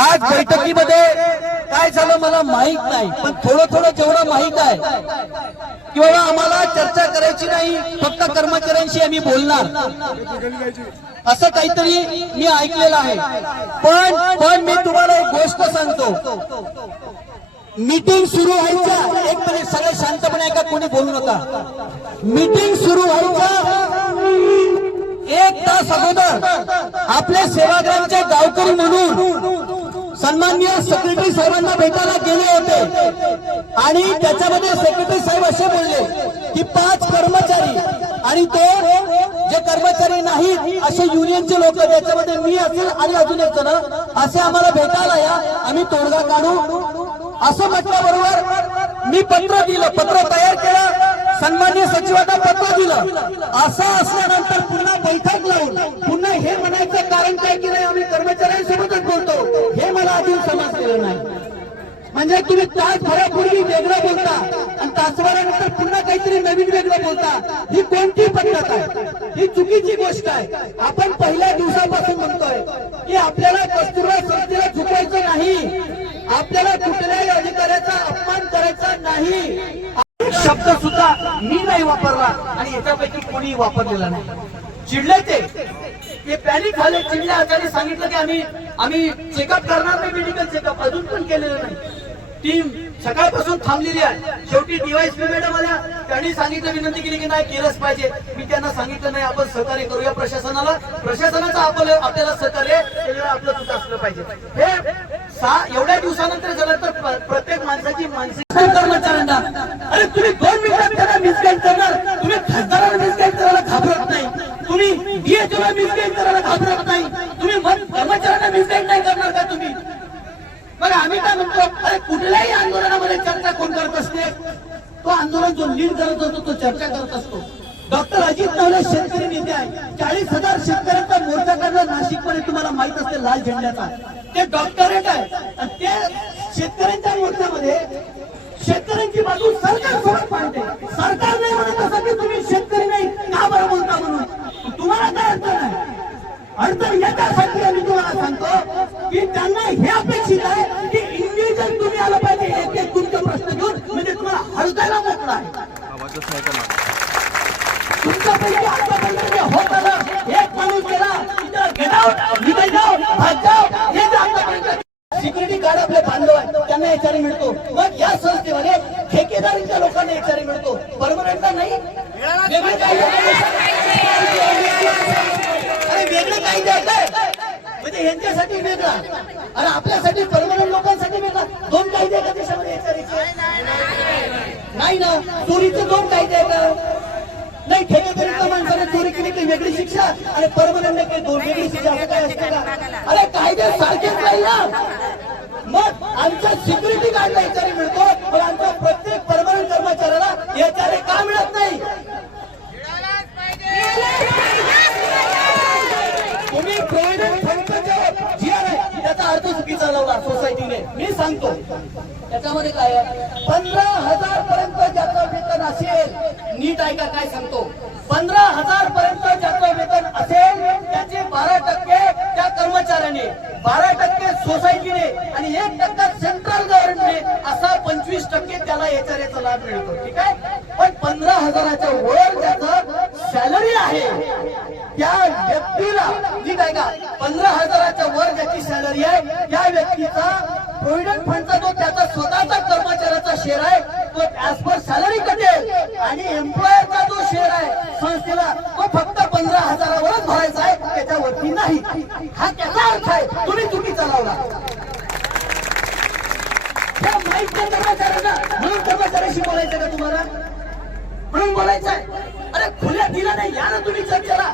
आज बैठकीमध्ये काय झालं मला माहीत नाही पण थोडं थोडं जेवढं माहीत आहे की बाबा आम्हाला चर्चा करायची नाही फक्त कर्मचाऱ्यांशी आम्ही बोलणार. असं काहीतरी मी ऐकलेलं आहे. पण पण मी तुम्हाला एक गोष्ट सांगतो. मीटिंग सुरू व्हायच्या एक मिनिट सगळे शांतपणे ऐका कोणी बोलू नका. मीटिंग सुरू व्हायच्या एक तास अगोदर आपल्या सेवाग्रामचे गावकरी म्हणून सन्माननीय सेक्रेटरी साहेबांना भेटायला गेले होते. आणि त्याच्यामध्ये सेक्रेटरी साहेब असे बोलले की पाच कर्मचारी आणि ते जे कर्मचारी नाहीत असे युनियनचे लोक त्याच्यामध्ये मी असेल आणि अजून एक जण असे आम्हाला भेटायला या आम्ही तोडगा काढू. असं म्हटल्याबरोबर मी पत्र दिलं पत्र तयार केलं. सन्मान्य सचिवांना पत्र दिलं. असं असल्यानंतर पुन्हा बैठक लावून पुन्हा हे म्हणायचं कारण काय की नाही आम्ही कर्मचाऱ्यांसोबतच बोलतो. हे मला अजून समजलेलं नाही. म्हणजे तुम्ही तासभरापूर्वी वेगळं बोलता आणि तासभरानंतर पुन्हा काहीतरी नवीन वेगळं बोलता. ही कोणती पद्धत आहे? ही चुकीची गोष्ट आहे. आपण पहिल्या दिवसापासून म्हणतोय की आपल्याला कस्तुरबा संस्थेला झुकायचं नाही. आपल्याला कुठल्याही अधिकाऱ्याचा अपमान करायचा नाही शब्द सुद्धा मी नाही वापरला आणि याच्यापैकी कोणी वापरलेला नाही. चिडले ते. पॅनिक झाले चिडले त्याने सांगितलं की आम्ही आम्ही चेकअप करणार नाही मेडिकल चेकअप अजून पण केलेलं नाही. टीम सकाळपासून थांबलेली आहे. शेवटी डीवायसपी मॅडम आल्या. त्यांनी सांगितलं विनंती केली की नाही केलंच पाहिजे. मी त्यांना सांगितलं नाही आपण सहकार्य करूया प्रशासनाला. प्रशासनाचं आपलं आपल्याला सहकार्य आपलं सुद्धा असलं पाहिजे. हे सहा एवढ्या दिवसानंतर झालं तर प्र- प्रत्येक माणसाची मानसिक कर्मचाऱ्यांना अरे तुम्ही दोन मिनिटात घाबरत नाही. तुम्ही मन- कर्मचाऱ्यांना मिसगाईड नाही करणार का तुम्ही? बरं आम्ही काय म्हणतो अरे कुठल्याही आंदोलनामध्ये चर्चा कोण करत असते? तो आंदोलन जो लीड करत असतो तो चर्चा करत असतो. डॉक्टर अजित नवले शेतकरी नेते आहे चाळीस हजार शेतकऱ्यांचा मोर्चा करणार नाशिकमध्ये तुम्हाला माहीत असते लाल झेंड्याचा. ते डॉक्टरेट आहे ते शेतकरी मोर्चामध्ये शेतकऱ्यांची बाजू सरकार सोबत मांडते सरकार नाही म्हणत असं की तुम्ही शेतकरी नाही का बरं बोलता म्हणून तुम्हाला काय अडचण आहे याच्यासाठी आम्ही तुम्हाला सांगतो की त्यांना हे अपेक्षित आहे की इंडिव्हिज्युअल तुम्ही आलं पाहिजे एक एक तुमचे प्रश्न घेऊन म्हणजे तुम्हाला हलकायला मोकळा आहे. तुमच्यापैकी आतापर्यंत जे होत आलं एक माणूस गेला की त्याला get out, निघून जाओ, भाग जाओ, हे जे आतापर्यंत सिक्युरिटी गार्ड आपले बांधव आहेत त्यांना एचआरए मिळतो. मग या संस्थेमध्ये ठेकेदारीच्या लोकांना एचआरए मिळतो. परमनंटला नाही? वेगळे वेगळं काही म्हणजे यांच्यासाठी वेगळा. अरे आपल्यासाठी परमनंट लोकांसाठी वेगळा. दोन कायदे का देशामध्ये नाही ना. चोरीचे दोन कायदे आहेत का? नाही ठेकेदारीच्या माणसाने चोरी केली की वेगळी शिक्षा आणि परमनंट नाही दोन वेगळी शिक्षा असं काय असते का? अरे कायदे सारखेच नाही ना. मग आमच्या सिक्युरिटी गार्डला एचआरए मिळतो पण आमच्या प्रत्येक परमनंट कर्मचाऱ्याला एचआरए का मिळत नाही तुम्ही प्रोव्हिडंट फंडचा जी आर आहे त्याचा अर्थ चुकीचा लावला सोसायटीने मी सांगतो. त्याच्यामध्ये काय पंधरा हजार पर्यंत ज्याचं वेतन असेल नीट ऐका काय सांगतो. पंधरा हजार पर्यंत ज्याचं वेतन असेल त्याचे बारा टक्के त्या कर्मचाऱ्याने बारा टक्के सोसायटीने आणि एक टक्का सेंट्रल गव्हर्नमेंटने असा पंचवीस टक्के त्याला एचआरएचा लाभ मिळतो. ठीक आहे? पण पंधरा हजाराच्या वर त्याचं सॅलरी आहे त्या व्यक्तीला ठीक आहे का पंधरा हजाराच्या वर ज्याची सॅलरी आहे त्या व्यक्तीचा प्रोव्हिडंट फंडचा जो त्याचा स्वतःचा कर्मचाऱ्याचा शेअर आहे तो ऍज पर सॅलरी कटेल आणि एम्प्लॉयरचा जो शेअर आहे संस्थेला तो फक्त पंधरा हजारावरच भरायचा आहे त्याच्यावरती नाही. हा त्याचा अर्थ आहे तुम्ही चुकीचा लावला त्या माहिती कर्मचाऱ्यांना म्हणून कर्मचाऱ्याशी बोलायचं का तुम्हाला? म्हणून बोलायचं आहे अरे खुल्या दिला नाही या ना तुम्ही चर्चेला.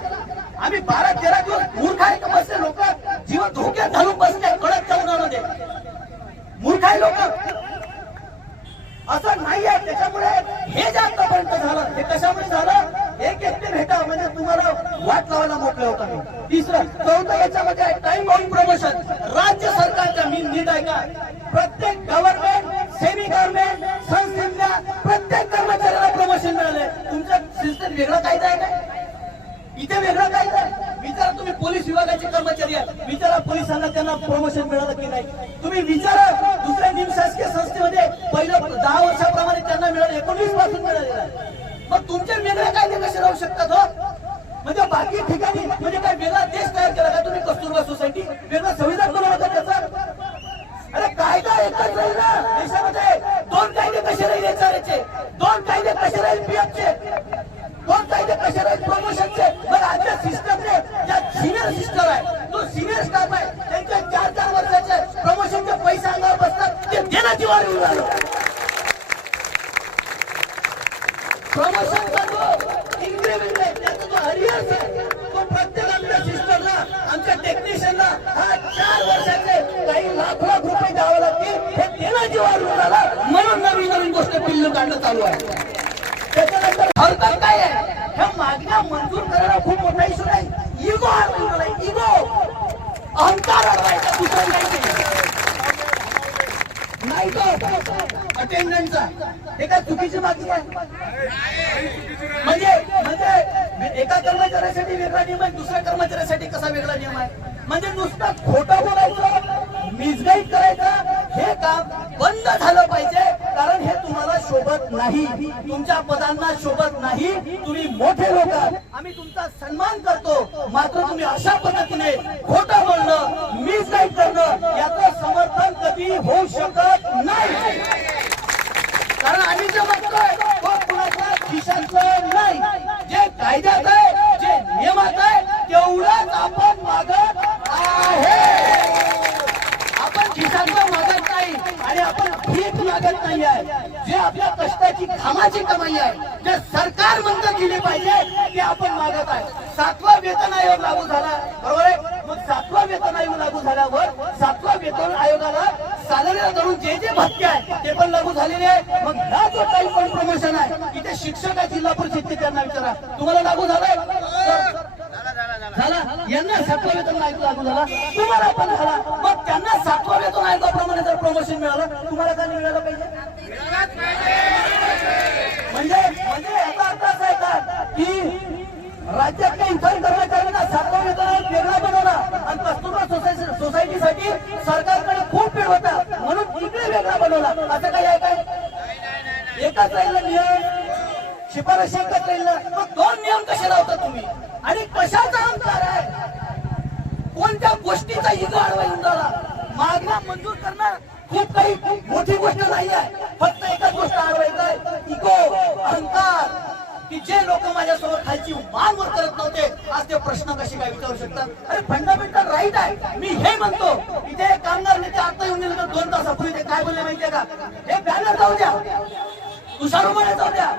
आम्ही बारा तेरा दिवस मूर्ख आहे का बसले लोक? जीव धोक्यात घालून बसले कडक उन्हामध्ये. मूर्ख आहे लोक. असं नाही त्याच्यामुळे हे जे आतापर्यंत झालं हे कशामुळे झालं? एक एकटे भेटा म्हणजे तुम्हाला वाट लावायला मोकळे होता मी. तिसरं चौथं याच्यामध्ये टाइम बाउंड प्रमोशन राज्य सरकारच्या मी नीट आहे का प्रत्येक गव्हर्नमेंट सेमी गव्हर्नमेंट संस्थेतल्या प्रत्येक कर्मचाऱ्याला प्रमोशन मिळालंय. तुमच्या सिस्टम वेगळं कायदा आहे का? इथे वेगळं कायदा आहे. विचारा तुम्ही पोलीस विभागाचे कर्मचारी आहेत. विचारा पोलिसांना त्यांना प्रमोशन मिळालं की नाही. तुम्ही विचारा दुसऱ्या निमशासकीय संस्थेमध्ये पहिलं दहा वर्षाप्रमाणे त्यांना मिळालं एकोणीसपासून मिळालेलं आहे. मग तुमचे वेगळे कायदे कसे राहू शकतात हो? म्हणजे बाकी ठिकाणी म्हणजे काय वेगळा देश तयार केला का तुम्ही कस्तुरबा सोसायटी वेगळं संविधान बनवलं का त्याचं अरे कायदा एकच राहील ना देशामध्ये दोन कायदे कसे राहील एचआरचे दोन कायदे कसे राहील पीएफचे दोन कायदे कसे राहील प्रमोशनचे मग आजच्या सिस्टमने ज्या सिनियर सिस्टर आहे तो सिनियर स्टाफ आहे त्यांचे चार चार वर्षाचे प्रमोशनचे पैसे अंगावर बसतात ते देण्याची वाढ होऊन राहिलं प्रमोशनचा जो इन्क्रीमेंट आहे त्याचा जो हरियर्स आहे तो प्रत्येक आमच्या सिस्टरला आमच्या टेक्निशियनला हा चार वर्षाचे काही लाख लाख रुपये द्यावे लागतील हे देण्याची वाढ होऊन राहिला म्हणून नवीन नवीन गोष्ट पिल्लू काढणं चालू आहे. त्याच्यानंतर हरकत काय आहे. ह्या मागण्या मंजूर करायला खूप मोठा इशू नाही. इगो आहे इगो अहंकार दुसरं नाही नाही अटेंडन्सचा हे काय चुकीची मागणी आहे? म्हणजे म्हणजे एका कर्मचाऱ्यासाठी वेगळा नियम आहे दुसऱ्या कर्मचाऱ्यासाठी कसा वेगळा नियम आहे? म्हणजे नुसतं खोटं बोलायचं मिसगाईड करायचं हे काम बंद झालं पाहिजे कारण हे तुम्हाला शोभत नाही तुमच्या पदांना शोभत नाही तुम्ही मोठे लोक आम्ही तुमचा सन्मान करतो. मात्र तुम्ही अशा पद्धतीने खोटं बोलणं मिसगाईड करणं याचं समर्थन कधी होऊ शकत नाही कारण आम्ही जे बघतोय तो कुणाच्या खिशाचं नाही जे कायद्यात आहे जे नियमात आहे तेवढंच आपण मागत आहे आपण खिशाचं मागत नाही आणि आपण भीक मागत नाही आहे जे आपल्या कष्टाची घामाची कमाई आहे जे सरकार म्हणतं केली पाहिजे ते आपण मागत आहे. सातवा वेतन आयोग लागू झाला. बरोबर आहे? मग सातवा वेतन आयोग लागू झाल्यावर सातवा वेतन आयोगाला सॅलरीला धरून जे जे भत्ते आहे ते पण लागू झालेले आहे मग ह्या जो काही पण प्रमोशन आहे इथे शिक्षक आहे जिल्हा परिषदचे त्यांना विचारा. तुम्हाला लागू झालाय? झाला. यांना सातवा वेतन आयोग लागू झाला. तुम्हाला पण झाला. मग त्यांना सातवा वेतन आयोगाप्रमाणे जर प्रमोशन मिळालं तुम्हाला काय मिळालं पाहिजे? म्हणजे म्हणजे याचा अर्थ असा येतात की राज्यातल्या इतर कर्मचाऱ्यांना सरकार वेतन आयोग वेगळा बनवला आणि कस्तुरबा सोसायटी सोसायटीसाठी सरकारकडे खूप वेळ होता म्हणून इकडे वेगळा बनवला? असं काही आहे काय एकाच राहिलं नियम शिफारस एकच राहील मग दोन नियम कसे लावता तुम्ही? आणि कशाचा अंतर आहे? कोणत्या गोष्टीचा इगो अडवायला झाला मागण्या मंजूर करणं खूप काही मोठी गोष्ट नाही आहे. फक्त एकच गोष्ट अडवायचं इगो अहंकार. की जे लोक माझ्यासोबत खालची मान वर करत नव्हते आज ते प्रश्न कसे काय विचारू शकतात? अरे फंडामेंटल राईट आहे. मी हे म्हणतो इथे कामगार नेते आता येऊन गेले तर दोन तासापूर्वी ते काय बोलले माहितीये का? हे बॅनर जाऊ द्या. तुषारोपणे जाऊ द्या.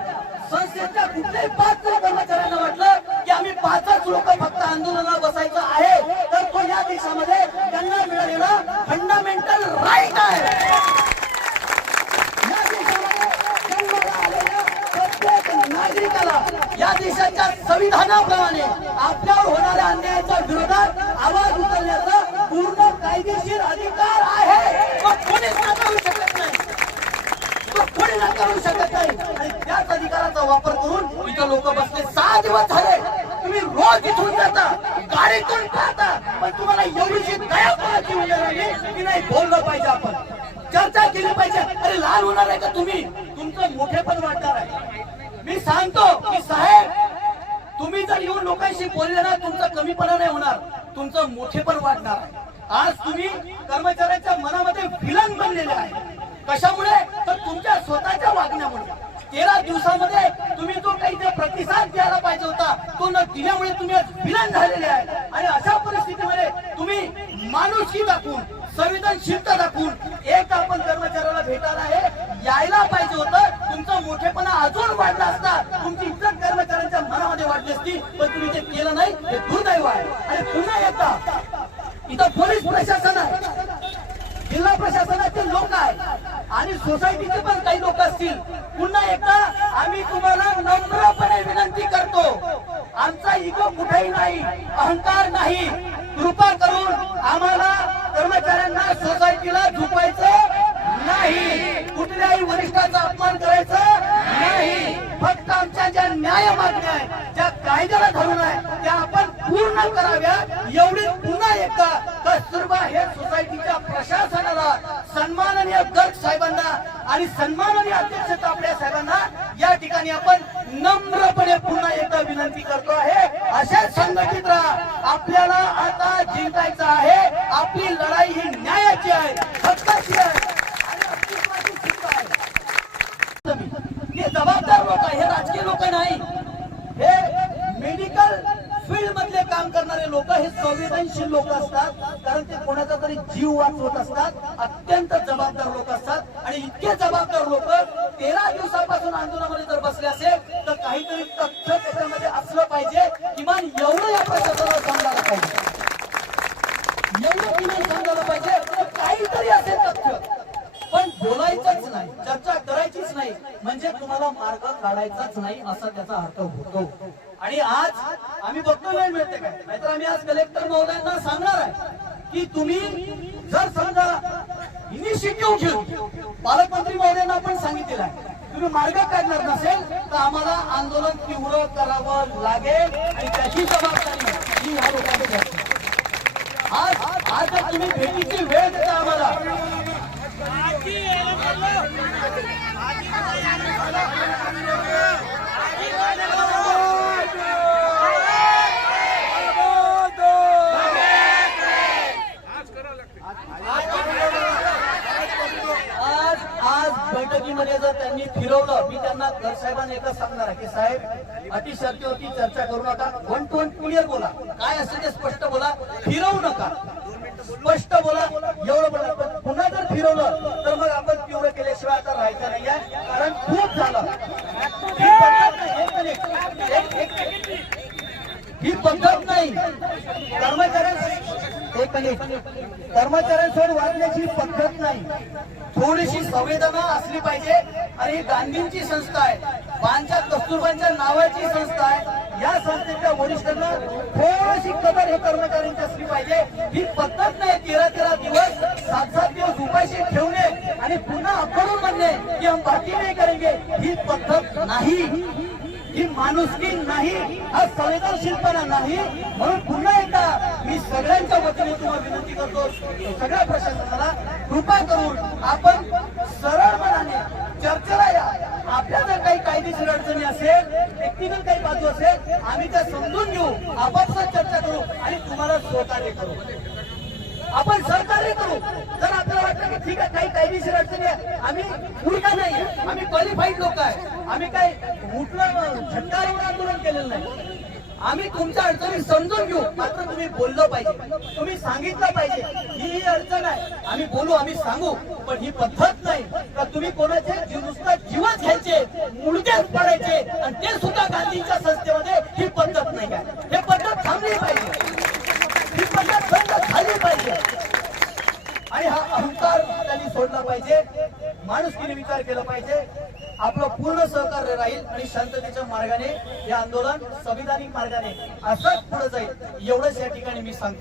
संस्थेच्या कुठल्याही पाच कर्मचाऱ्यांना वाटलं की आम्ही पाचच लोक फक्त आंदोलनाला बसायचं आहे. तर तो या देशामध्ये त्यांना मिळालेला फंडामेंटल राईट आहे या देशामध्ये जन्माला आलेल्या प्रत्येक नागरिकाला या देशाच्या संविधानाप्रमाणे आपल्यावर होणाऱ्या अन्यायाच्या विरोधात आवाज उचलण्याचा पूर्ण कायदेशीर अधिकार आहे. तो कोणीच नाकारू शकत नाही. कोणी नाकारू शकत नाही? आणि त्याच अधिकाराचा वापर करून इथं लोक बसले. सहा दिवस झाले. तुम्ही रोज इथून जाता. गाडीतून पाहता. पण तुम्हाला एवढीशी दया उद्या की नाही बोललं पाहिजे आपण. चर्चा केली पाहिजे. अरे लहान होणार आहे का तुम्ही? तुमचं मोठेपण वाटणार आहे. मी सांगतो की साहेब तुम्ही जर येऊन लोकांशी बोलले ना तुमचा कमीपणा नाही होणार तुमचं मोठे पण वाढणार आहे. आज तुम्ही कर्मचाऱ्यांच्या मनामध्ये विलन बनलेले आहे. कशामुळे? तर तुमच्या स्वतःच्या वागण्यामुळे. तेरा दिवसामध्ये तुम्ही जो काही ते प्रतिसाद द्यायला पाहिजे होता तो न दिल्यामुळे तुम्ही आज विलन झालेले आहे. आणि अशा परिस्थितीमध्ये तुम्ही माणुसकी दाखवून संवेदनशीलता दाखवून एक आपण कर्मचाऱ्याला भेटायला आहे. यायला पाहिजे होतं तुमचा मोठेपणा अजून वाढला असता तुमची इज्जत कर्मचाऱ्यांच्या मनामध्ये वाढली असती पण तुम्ही ते केलं नाही हे दुर्दैव आहे आणि पुन्हा एकदा इथं पोलीस प्रशासन आहे. जिल्हा प्रशासनाचे लोक आहे. आणि सोसायटीचे पण काही लोक असतील. पुन्हा एकदा आम्ही तुम्हाला नम्रपणे विनंती करतो. आमचा इगो कुठेही नाही अहंकार नाही. कृपा करून आम्हाला कर्मचाऱ्यांना सोसायटीला झुपायचं नाही. कुठल्याही वरिष्ठाचा अपमान करायचा नाही. फक्त आमच्या ज्या न्याय मागण्या आहेत ज्या कायद्याला धरून आहे त्या आपण पूर्ण कराव्या. एवढी पुन्हा एकदा कस्तुरबा हे सोसायटीच्या प्रशासनाला सन्माननीय गर्ग साहेबांना आणि सन्माननीय अध्यक्ष तापड्या साहेबांना या ठिकाणी आपण नम्रपणे पुन्हा एकदा विनंती करतो आहे. अशा संघटित राहा. आपल्याला आता जिंकायचं आहे. आपली लढाई ही न्यायाची आहे. हक्काची आहे आणि अस्तित्वाची सिद्ध आहे हे जबाबदार लोक आहे हे राजकीय लोक नाही हे मेडिकल फील्ड मधले लोक हे संवेदनशील लोक असतात कारण ते कोणाचा तरी जीव वाचवत असतात अत्यंत जबाबदार लोक असतात. आणि इतके जबाबदार लोक तेरा दिवसापासून आंदोलनामध्ये जर बसले असेल तर काहीतरी तथ्य त्याच्यामध्ये असलं पाहिजे. किमान एवढं या प्रशासनाला सांगायला पाहिजे. एवढं किमान सांगायला पाहिजे काहीतरी असेल बोलायचंच नाही चर्चा करायचीच नाही म्हणजे तुम्हाला मार्ग काढायचाच नाही असा त्याचा अर्थ होतो. आणि आज आम्ही बघतो वेळ मिळते काय? नाहीतर आम्ही आज कलेक्टर महोदयांना सांगणार आहे की तुम्ही जर समजा इनिशिएटिव्ह घेऊन पालकमंत्री महोदयांना आपण सांगितलेलं आहे तुम्ही मार्ग काढणार नसेल तर आम्हाला आंदोलन तीव्र करावं लागेल आणि त्याची जबाबदारी ही आज आज जर तुम्ही भेटीची वेळ देता आम्हाला बैठकीमध्ये जर त्यांनी फिरवलं मी त्यांना घर साहेबांना एकच सांगणार आहे की साहेब अटी शर्तीवरती चर्चा करू नका. वन टू वन क्लिअर बोला. काय असेल ते स्पष्ट बोला. फिरवू नका. स्पष्ट बोला. एवढं बोला. पुन्हा जर फिरवलं तर केल्याशिवाय आता राहायचं नाहीये कारण खूप झालं. ही पद्धत नाही. एक मिनिट. एक- नाही. मिनिट. कर्मचाऱ्यांसोबत वागण्याची पद्धत नाही. थोडीशी संवेदना असली पाहिजे. आणि ही गांधींची संस्था आहे. पांच्या कस्तुरबांच्या नावाची संस्था आहे. या संस्थेच्या वरिष्ठांना थोडीशी कदर हे कर्मचाऱ्यांची असली पाहिजे. ही पद्धत नाही तेरा तेरा दिवस सात सात दिवस उपाशी ठेवणे आणि पुन्हा अकडून म्हणणे की हम बाकी नाही करेंगे. ही पद्धत नाही. ही माणुसकी नाही हा संवेदनशीलपणा नाही. म्हणून पुन्हा एकदा मी सगळ्यांच्या वतीने तुम्हाला विनंती करतो सगळ्या प्रशासनाला कृपा करून आपण सरळ मनाने चर्चेला या. आपल्या कायदेशीर अडचणी असेल टेक्निकल काही बाजू असेल आम्ही त्या समजून घेऊ. आपापसात चर्चा करू आणि तुम्हाला सहकार्य करू. आपण सहकार्य करू. जर आपल्याला वाटतं की ठीक आहे काही कायदेशीर अडचणी आहे आम्ही मुलगा नाही. आम्ही क्वालिफाईड लोक आहे. आम्ही काही उठलं झटका येऊन आंदोलन केलेलं नाही. आम्ही तुमच्या अडचणी समजून घेऊ. मात्र तुम्ही बोललो पाहिजे. तुम्ही सांगितलं पाहिजे. ही ही अडचण आहे. आम्ही बोलू आम्ही सांगू पण ही पद्धत नाही. तर तुम्ही कोणाचे नुसतं जीवच घ्यायचे. मुळकेच पडायचे. आणि ते सुद्धा गांधींच्या संस्थेमध्ये ही पद्धत नाही आहे. हे पद्धत थांबली पाहिजे. ही पद्धत बंद झाली पाहिजे. आणि हा अहंकार त्यांनी सोडला पाहिजे. माणुसकीने विचार केला पाहिजे. आपलं पूर्ण सहकार्य राहील आणि शांततेच्या मार्गाने हे आंदोलन संविधानिक मार्गाने असंच पुढे जाईल. एवढंच या ठिकाणी मी सांगतो.